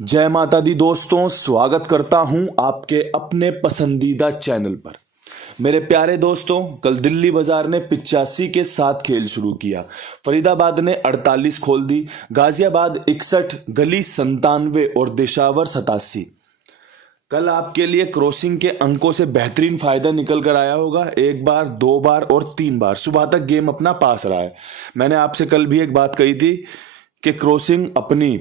जय माता दी दोस्तों, स्वागत करता हूं आपके अपने पसंदीदा चैनल पर। मेरे प्यारे दोस्तों, कल दिल्ली बाजार ने 85 के साथ खेल शुरू किया। फरीदाबाद ने 48 खोल दी, गाजियाबाद 61, गली 97 और दिशावर 87। कल आपके लिए क्रॉसिंग के अंकों से बेहतरीन फायदा निकल कर आया होगा। एक बार, दो बार और तीन बार सुबह तक गेम अपना पास रहा है। मैंने आपसे कल भी एक बात कही थी कि क्रॉसिंग अपनी,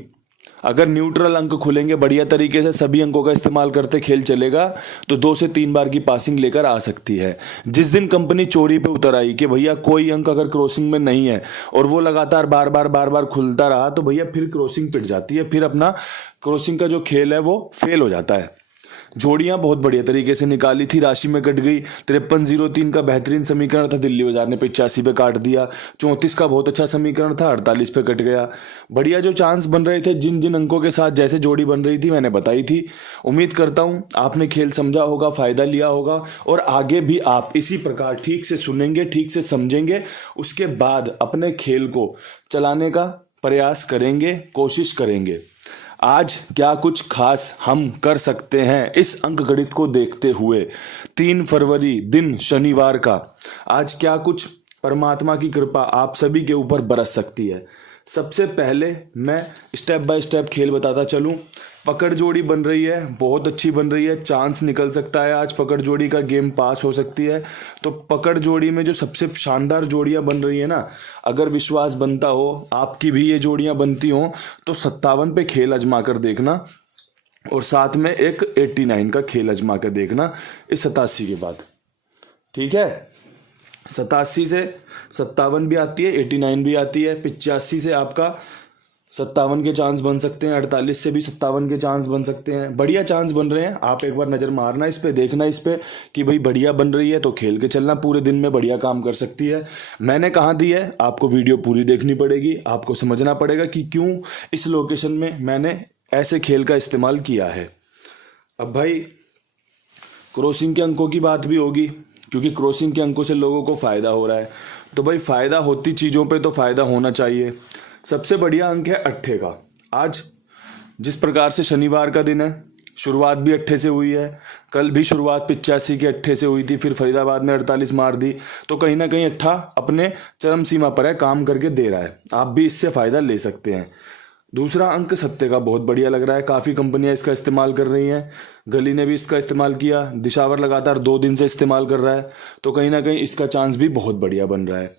अगर न्यूट्रल अंक खुलेंगे बढ़िया तरीके से, सभी अंकों का इस्तेमाल करते खेल चलेगा तो 2 से 3 बार की पासिंग लेकर आ सकती है। जिस दिन कंपनी चोरी पे उतर आई कि भैया कोई अंक अगर क्रॉसिंग में नहीं है और वो लगातार बार बार खुलता रहा, तो भैया फिर क्रॉसिंग पिट जाती है, फिर अपना क्रॉसिंग का जो खेल है वो फेल हो जाता है। जोड़ियां बहुत बढ़िया तरीके से निकाली थी, राशि में कट गई। 5303 का बेहतरीन समीकरण था, दिल्ली बाजार ने 85 पे काट दिया। 34 का बहुत अच्छा समीकरण था, 48 पे कट गया। बढ़िया जो चांस बन रहे थे, जिन जिन अंकों के साथ जैसे जोड़ी बन रही थी मैंने बताई थी। उम्मीद करता हूं आपने खेल समझा होगा, फायदा लिया होगा और आगे भी आप इसी प्रकार ठीक से सुनेंगे, ठीक से समझेंगे, उसके बाद अपने खेल को चलाने का प्रयास करेंगे, कोशिश करेंगे। आज क्या कुछ खास हम कर सकते हैं इस अंक गणित को देखते हुए। 3 फरवरी दिन शनिवार का आज क्या कुछ परमात्मा की कृपा आप सभी के ऊपर बरस सकती है। सबसे पहले मैं स्टेप बाय स्टेप खेल बताता चलूं। पकड़ जोड़ी बन रही है, बहुत अच्छी बन रही है, चांस निकल सकता है आज पकड़ जोड़ी का, गेम पास हो सकती है। तो पकड़ जोड़ी में जो सबसे शानदार जोड़ियां बन रही है ना, अगर विश्वास बनता हो, आपकी भी ये जोड़ियां बनती हो, तो 57 पे खेल आजमा कर देखना और साथ में एक 89 का खेल आजमा कर देखना इस 87 के बाद। ठीक है, 87 से 57 भी आती है, 89 भी आती है, 85 से आपका 57 के चांस बन सकते हैं, 48 से भी 57 के चांस बन सकते हैं। बढ़िया चांस बन रहे हैं, आप एक बार नज़र मारना इस पे, देखना इस पे कि भाई बढ़िया बन रही है तो खेल के चलना, पूरे दिन में बढ़िया काम कर सकती है। मैंने कहाँ दी है, आपको वीडियो पूरी देखनी पड़ेगी, आपको समझना पड़ेगा कि क्यों इस लोकेशन में मैंने ऐसे खेल का इस्तेमाल किया है। अब भाई क्रॉसिंग के अंकों की बात भी होगी, क्योंकि क्रॉसिंग के अंकों से लोगों को फ़ायदा हो रहा है। तो भाई फ़ायदा होती चीज़ों पे तो फ़ायदा होना चाहिए। सबसे बढ़िया अंक है 8 का। आज जिस प्रकार से शनिवार का दिन है, शुरुआत भी 8 से हुई है। कल भी शुरुआत 85 के 8 से हुई थी, फिर फरीदाबाद ने 48 मार दी। तो कहीं ना कहीं 8 अपने चरम सीमा पर है, काम करके दे रहा है। आप भी इससे फ़ायदा ले सकते हैं। दूसरा अंक 7 का बहुत बढ़िया लग रहा है, काफ़ी कंपनियां इसका इस्तेमाल कर रही हैं। गली ने भी इसका इस्तेमाल किया, दिशावर लगातार 2 दिन से इस्तेमाल कर रहा है, तो कहीं ना कहीं इसका चांस भी बहुत बढ़िया बन रहा है।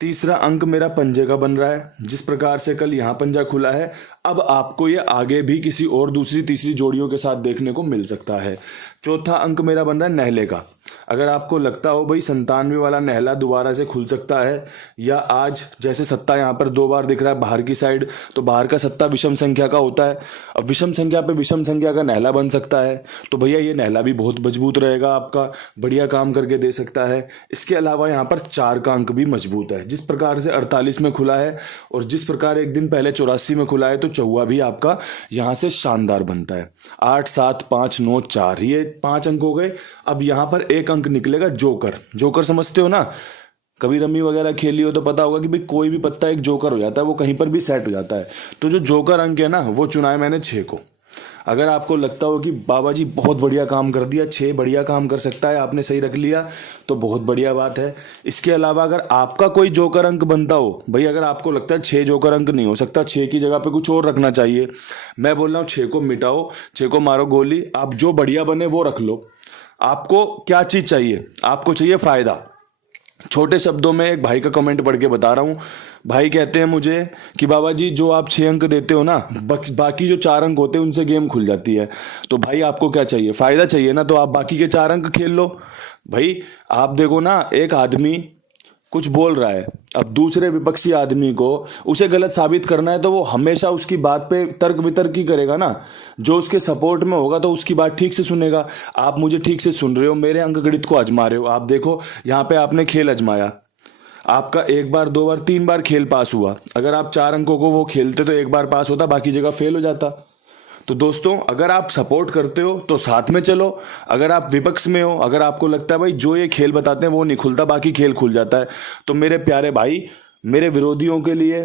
तीसरा अंक मेरा पंजे का बन रहा है। जिस प्रकार से कल यहाँ पंजा खुला है, अब आपको ये आगे भी किसी और दूसरी तीसरी जोड़ियों के साथ देखने को मिल सकता है। चौथा अंक मेरा बन रहा है नहले का। अगर आपको लगता हो भाई 97 वाला नहला दोबारा से खुल सकता है, या आज जैसे सत्ता यहाँ पर 2 बार दिख रहा है बाहर की साइड, तो बाहर का सत्ता विषम संख्या का होता है। अब विषम संख्या पे विषम संख्या का नहला बन सकता है, तो भैया ये नहला भी बहुत मजबूत रहेगा, आपका बढ़िया काम करके दे सकता है। इसके अलावा यहाँ पर 4 का अंक भी मजबूत है। जिस प्रकार से 48 में खुला है और जिस प्रकार एक दिन पहले 84 में खुला है, तो चौवा भी आपका यहाँ से शानदार बनता है। 8, 7, 5, 9, 4, ये 5 अंक हो गए। अब यहाँ पर एक अंक निकलेगा जोकर। जोकर समझते हो ना, कभी रमी वगैरह खेली हो तो पता होगा कि भाई कोई भी पत्ता एक जोकर हो जाता है, वो कहीं पर भी सेट हो जाता है। तो जो जोकर अंक है ना, वो चुना है मैंने 6 को। अगर आपको लगता हो कि बाबा जी बहुत बढ़िया काम कर दिया, 6 बढ़िया काम कर सकता है, आपने सही रख लिया, तो बहुत बढ़िया बात है। इसके अलावा अगर आपका कोई जोकर अंक बनता हो, भाई अगर आपको लगता है 6 जोकर अंक नहीं हो सकता, 6 की जगह पे कुछ और रखना चाहिए, मैं बोल रहा हूँ 6 को मिटाओ, 6 को मारो गोली, आप जो बढ़िया बने वो रख लो। आपको क्या चीज़ चाहिए? आपको चाहिए फ़ायदा। छोटे शब्दों में एक भाई का कमेंट पढ़ के बता रहा हूँ। भाई कहते हैं मुझे कि बाबा जी जो आप 6 अंक देते हो ना, बाकी जो 4 अंक होते हैं उनसे गेम खुल जाती है। तो भाई आपको क्या चाहिए? फ़ायदा चाहिए ना, तो आप बाकी के 4 अंक खेल लो। भाई आप देखो ना, एक आदमी कुछ बोल रहा है, अब दूसरे विपक्षी आदमी को उसे गलत साबित करना है, तो वो हमेशा उसकी बात पे तर्क वितर्क ही करेगा ना। जो उसके सपोर्ट में होगा तो उसकी बात ठीक से सुनेगा। आप मुझे ठीक से सुन रहे हो, मेरे अंक गणित को आजमा रहे हो। आप देखो यहाँ पे आपने खेल आजमाया, आपका 1 बार, 2 बार, 3 बार खेल पास हुआ। अगर आप 4 अंकों को वो खेलते तो 1 बार पास होता, बाकी जगह फेल हो जाता। तो दोस्तों, अगर आप सपोर्ट करते हो तो साथ में चलो, अगर आप विपक्ष में हो, अगर आपको लगता है भाई जो ये खेल बताते हैं वो नहीं खुलता, बाकी खेल खुल जाता है, तो मेरे प्यारे भाई, मेरे विरोधियों के लिए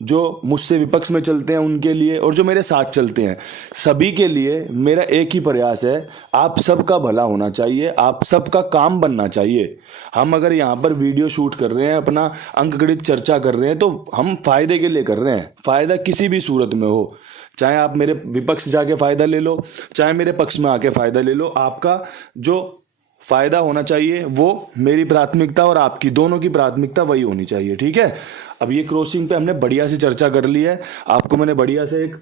जो मुझसे विपक्ष में चलते हैं उनके लिए और जो मेरे साथ चलते हैं सभी के लिए मेरा एक ही प्रयास है, आप सबका भला होना चाहिए, आप सबका काम बनना चाहिए। हम अगर यहाँ पर वीडियो शूट कर रहे हैं, अपना अंकगणित चर्चा कर रहे हैं, तो हम फायदे के लिए कर रहे हैं। फायदा किसी भी सूरत में हो, चाहे आप मेरे विपक्ष जाके फायदा ले लो, चाहे मेरे पक्ष में आके फायदा ले लो, आपका जो फायदा होना चाहिए वो मेरी प्राथमिकता और आपकी दोनों की प्राथमिकता वही होनी चाहिए। ठीक है, अब ये क्रॉसिंग पे हमने बढ़िया से चर्चा कर ली है, आपको मैंने बढ़िया से एक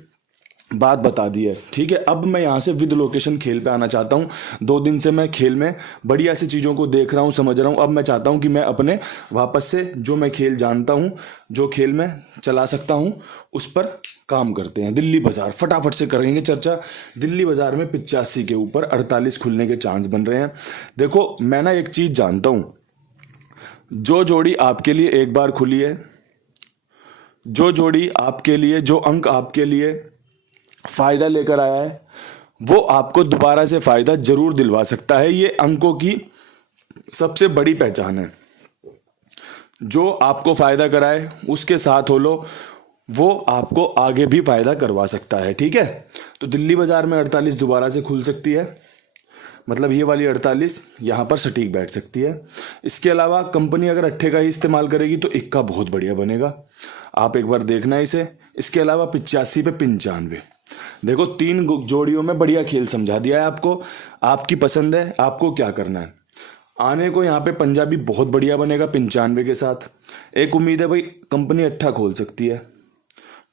बात बता दी है। ठीक है, अब मैं यहाँ से विद लोकेशन खेल पे आना चाहता हूँ। 2 दिन से मैं खेल में बढ़िया सी चीज़ों को देख रहा हूँ, समझ रहा हूँ। अब मैं चाहता हूँ कि मैं अपने वापस से जो मैं खेल जानता हूँ, जो खेल मैं चला सकता हूँ, उस पर काम करते हैं। दिल्ली बाजार फटाफट से करेंगे चर्चा। दिल्ली बाजार में 85 के ऊपर 48 खुलने के चांस बन रहे हैं। देखो, मैं ना एक चीज़ जानता हूँ, जो जोड़ी आपके लिए एक बार खुली है, जो जोड़ी आपके लिए, जो अंक आपके लिए फायदा लेकर आया है, वो आपको दोबारा से फायदा जरूर दिलवा सकता है। ये अंकों की सबसे बड़ी पहचान है। जो आपको फायदा कराए उसके साथ हो लो, वो आपको आगे भी फायदा करवा सकता है। ठीक है, तो दिल्ली बाजार में 48 दोबारा से खुल सकती है, मतलब ये वाली 48 यहाँ पर सटीक बैठ सकती है। इसके अलावा कंपनी अगर अट्ठे का ही इस्तेमाल करेगी तो इक्का बहुत बढ़िया बनेगा, आप एक बार देखना इसे। इसके अलावा 85 पे 95। देखो, 3 जोड़ियों में बढ़िया खेल समझा दिया है आपको। आपकी पसंद है, आपको क्या करना है। आने को यहाँ पे पंजाबी बहुत बढ़िया बनेगा 95 के साथ। एक उम्मीद है भाई, कंपनी अट्ठा खोल सकती है।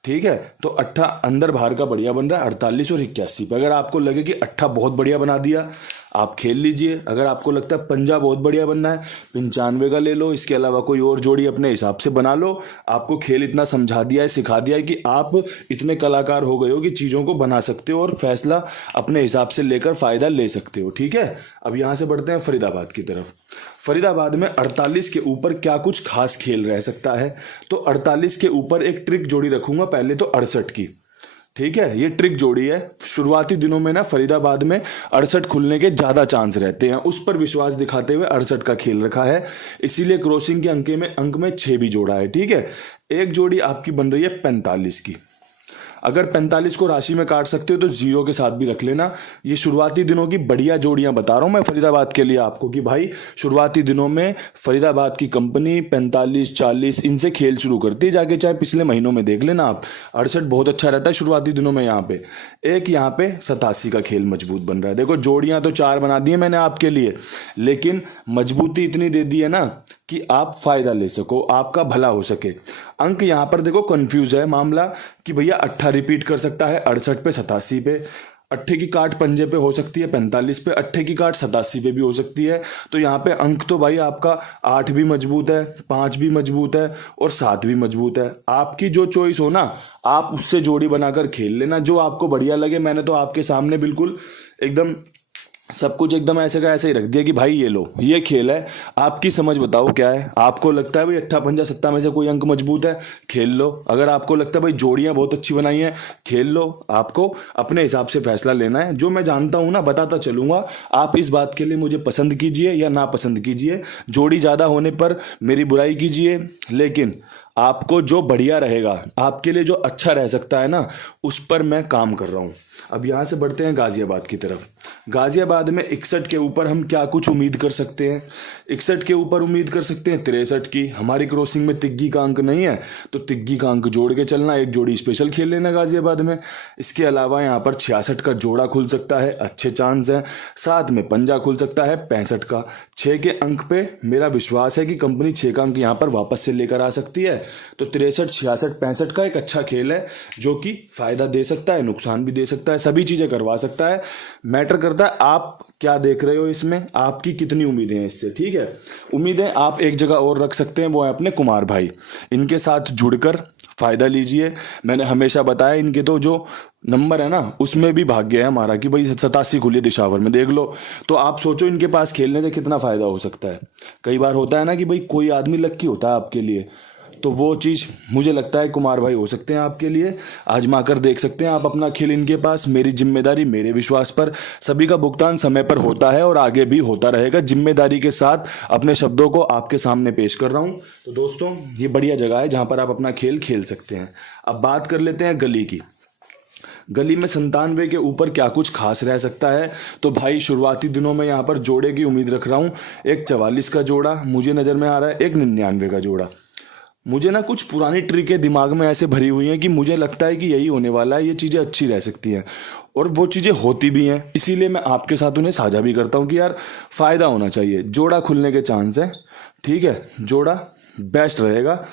ठीक है, तो अट्ठा अंदर बाहर का बढ़िया बन रहा है 48 और 81 पे। अगर आपको लगे कि अट्ठा बहुत बढ़िया बना दिया, आप खेल लीजिए। अगर आपको लगता है पंजा बहुत बढ़िया बनना है, 95 का ले लो। इसके अलावा कोई और जोड़ी अपने हिसाब से बना लो। आपको खेल इतना समझा दिया है, सिखा दिया है कि आप इतने कलाकार हो गए हो कि चीज़ों को बना सकते हो और फैसला अपने हिसाब से लेकर फ़ायदा ले सकते हो। ठीक है, अब यहाँ से बढ़ते हैं फरीदाबाद की तरफ। फरीदाबाद में 48 के ऊपर क्या कुछ खास खेल रह सकता है, तो 48 के ऊपर एक ट्रिक जोड़ी रखूंगा, पहले तो 68 की। ठीक है, ये ट्रिक जोड़ी है। शुरुआती दिनों में ना फरीदाबाद में 68 खुलने के ज़्यादा चांस रहते हैं, उस पर विश्वास दिखाते हुए 68 का खेल रखा है। इसीलिए क्रॉसिंग के अंक में 6 भी जोड़ा है। ठीक है, एक जोड़ी आपकी बन रही है 45 की। अगर 45 को राशि में काट सकते हो तो 0 के साथ भी रख लेना। ये शुरुआती दिनों की बढ़िया जोड़ियां बता रहा हूं मैं फरीदाबाद के लिए आपको, कि भाई शुरुआती दिनों में फरीदाबाद की कंपनी 45, 40 इनसे खेल शुरू करती है। जाके चाहे पिछले महीनों में देख लेना आप, 68 बहुत अच्छा रहता है शुरुआती दिनों में। यहाँ पे एक, यहाँ पे 87 का खेल मजबूत बन रहा है। देखो, जोड़ियां तो 4 बना दी है मैंने आपके लिए, लेकिन मजबूती इतनी दे दी है ना कि आप फायदा ले सको, आपका भला हो सके। अंक यहाँ पर देखो कंफ्यूज है मामला कि भैया अट्ठा रिपीट कर सकता है 68 पे, 87 पे। अट्ठे की काट पंजे पे हो सकती है 45 पे, अट्ठे की काट 87 पे भी हो सकती है। तो यहाँ पे अंक तो भाई आपका 8 भी मजबूत है, 5 भी मजबूत है और 7 भी मजबूत है। आपकी जो चॉइस हो ना, आप उससे जोड़ी बनाकर खेल लेना, जो आपको बढ़िया लगे। मैंने तो आपके सामने बिल्कुल एकदम सब कुछ एकदम ऐसे का ऐसे ही रख दिया कि भाई ये लो, ये खेल है, आपकी समझ बताओ क्या है। आपको लगता है भाई अट्ठा पंजा सत्ता में से कोई अंक मजबूत है, खेल लो। अगर आपको लगता है भाई जोड़ियां बहुत अच्छी बनाई हैं, खेल लो। आपको अपने हिसाब से फैसला लेना है। जो मैं जानता हूं ना, बताता चलूंगा। आप इस बात के लिए मुझे पसंद कीजिए या ना पसंद कीजिए, जोड़ी ज़्यादा होने पर मेरी बुराई कीजिए, लेकिन आपको जो बढ़िया रहेगा, आपके लिए जो अच्छा रह सकता है ना, उस पर मैं काम कर रहा हूँ। अब यहाँ से बढ़ते हैं गाजियाबाद की तरफ। गाजियाबाद में 61 के ऊपर हम क्या कुछ उम्मीद कर सकते हैं। 61 के ऊपर उम्मीद कर सकते हैं 63 की। हमारी क्रॉसिंग में तिग्गी का अंक नहीं है, तो तिग्गी का अंक जोड़ के चलना, एक जोड़ी स्पेशल खेल लेना गाजियाबाद में। इसके अलावा यहाँ पर 66 का जोड़ा खुल सकता है, अच्छे चांस हैं। साथ में पंजा खुल सकता है 65 का। 6 के अंक पे मेरा विश्वास है कि कंपनी 6 का अंक यहाँ पर वापस से लेकर आ सकती है। तो 63, 66, 65 का एक अच्छा खेल है, जो कि फायदा दे सकता है, नुकसान भी दे सकता है, सभी चीज़ें करवा सकता है। मैटर करता है आप क्या देख रहे हो इसमें, आपकी कितनी उम्मीदें हैं इससे। ठीक है, उम्मीदें आप एक जगह और रख सकते हैं, वो है अपने कुमार भाई। इनके साथ जुड़कर फ़ायदा लीजिए। मैंने हमेशा बताया, इनके तो जो नंबर है ना, उसमें भी भाग्य है हमारा कि भाई 87 खुली दिशावर में, देख लो। तो आप सोचो इनके पास खेलने से कितना फ़ायदा हो सकता है। कई बार होता है ना कि भाई कोई आदमी लक्की होता है आपके लिए, तो वो चीज़ मुझे लगता है कुमार भाई हो सकते हैं आपके लिए। आजमा कर देख सकते हैं आप अपना खेल इनके पास। मेरी जिम्मेदारी मेरे विश्वास पर, सभी का भुगतान समय पर होता है और आगे भी होता रहेगा। जिम्मेदारी के साथ अपने शब्दों को आपके सामने पेश कर रहा हूँ। तो दोस्तों ये बढ़िया जगह है जहाँ पर आप अपना खेल खेल सकते हैं। अब बात कर लेते हैं गली की। गली में 97 के ऊपर क्या कुछ खास रह सकता है? तो भाई शुरुआती दिनों में यहाँ पर जोड़े की उम्मीद रख रहा हूँ। एक 44 का जोड़ा मुझे नज़र में आ रहा है, एक 99 का जोड़ा। मुझे ना कुछ पुरानी ट्रिकें दिमाग में ऐसे भरी हुई हैं कि मुझे लगता है कि यही होने वाला है, ये चीज़ें अच्छी रह सकती हैं और वो चीज़ें होती भी हैं। इसीलिए मैं आपके साथ उन्हें साझा भी करता हूँ कि यार फ़ायदा होना चाहिए। जोड़ा खुलने के चांस है, ठीक है, जोड़ा बेस्ट रहेगा।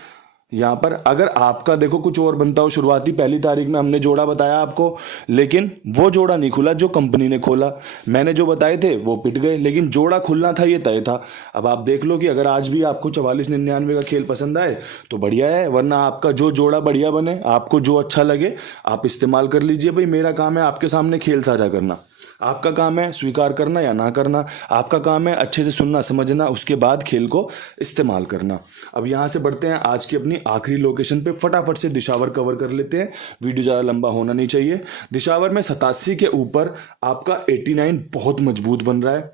यहाँ पर अगर आपका देखो कुछ और बनता हो, शुरुआती पहली तारीख में हमने जोड़ा बताया आपको, लेकिन वो जोड़ा नहीं खुला जो कंपनी ने खोला। मैंने जो बताए थे वो पिट गए, लेकिन जोड़ा खुलना था ये तय था। अब आप देख लो कि अगर आज भी आपको 44-99 का खेल पसंद आए तो बढ़िया है, वरना आपका जो जोड़ा बढ़िया बने, आपको जो अच्छा लगे आप इस्तेमाल कर लीजिए। भाई मेरा काम है आपके सामने खेल साझा करना, आपका काम है स्वीकार करना या ना करना। आपका काम है अच्छे से सुनना समझना, उसके बाद खेल को इस्तेमाल करना। अब यहाँ से बढ़ते हैं आज की अपनी आखिरी लोकेशन पे। फटाफट से दिशावर कवर कर लेते हैं, वीडियो ज़्यादा लंबा होना नहीं चाहिए। दिशावर में 87 के ऊपर आपका 89 बहुत मजबूत बन रहा है,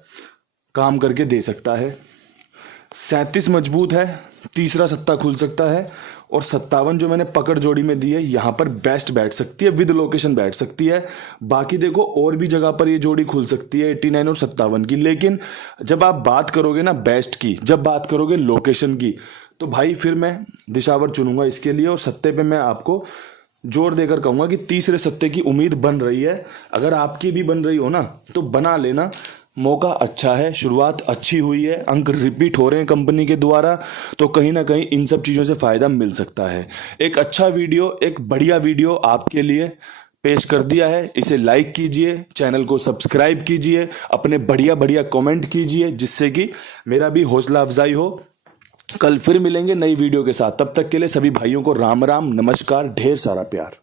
काम करके दे सकता है। 37 मजबूत है, तीसरा सत्ता खुल सकता है। और 57 जो मैंने पकड़ जोड़ी में दी है, यहाँ पर बेस्ट बैठ सकती है, विद लोकेशन बैठ सकती है। बाकी देखो और भी जगह पर ये जोड़ी खुल सकती है 89 और 57 की। लेकिन जब आप बात करोगे ना बेस्ट की, जब बात करोगे लोकेशन की, तो भाई फिर मैं दिशावर चुनूंगा इसके लिए। और सत्ते पे मैं आपको जोर देकर कहूँगा कि तीसरे सत्ते की उम्मीद बन रही है। अगर आपकी भी बन रही हो ना तो बना लेना, मौका अच्छा है, शुरुआत अच्छी हुई है, अंक रिपीट हो रहे हैं कंपनी के द्वारा, तो कहीं ना कहीं इन सब चीज़ों से फ़ायदा मिल सकता है। एक अच्छा वीडियो, एक बढ़िया वीडियो आपके लिए पेश कर दिया है। इसे लाइक कीजिए, चैनल को सब्सक्राइब कीजिए, अपने बढ़िया बढ़िया कमेंट कीजिए, जिससे कि मेरा भी हौसला अफजाई हो। कल फिर मिलेंगे नई वीडियो के साथ, तब तक के लिए सभी भाइयों को राम राम, नमस्कार, ढेर सारा प्यार।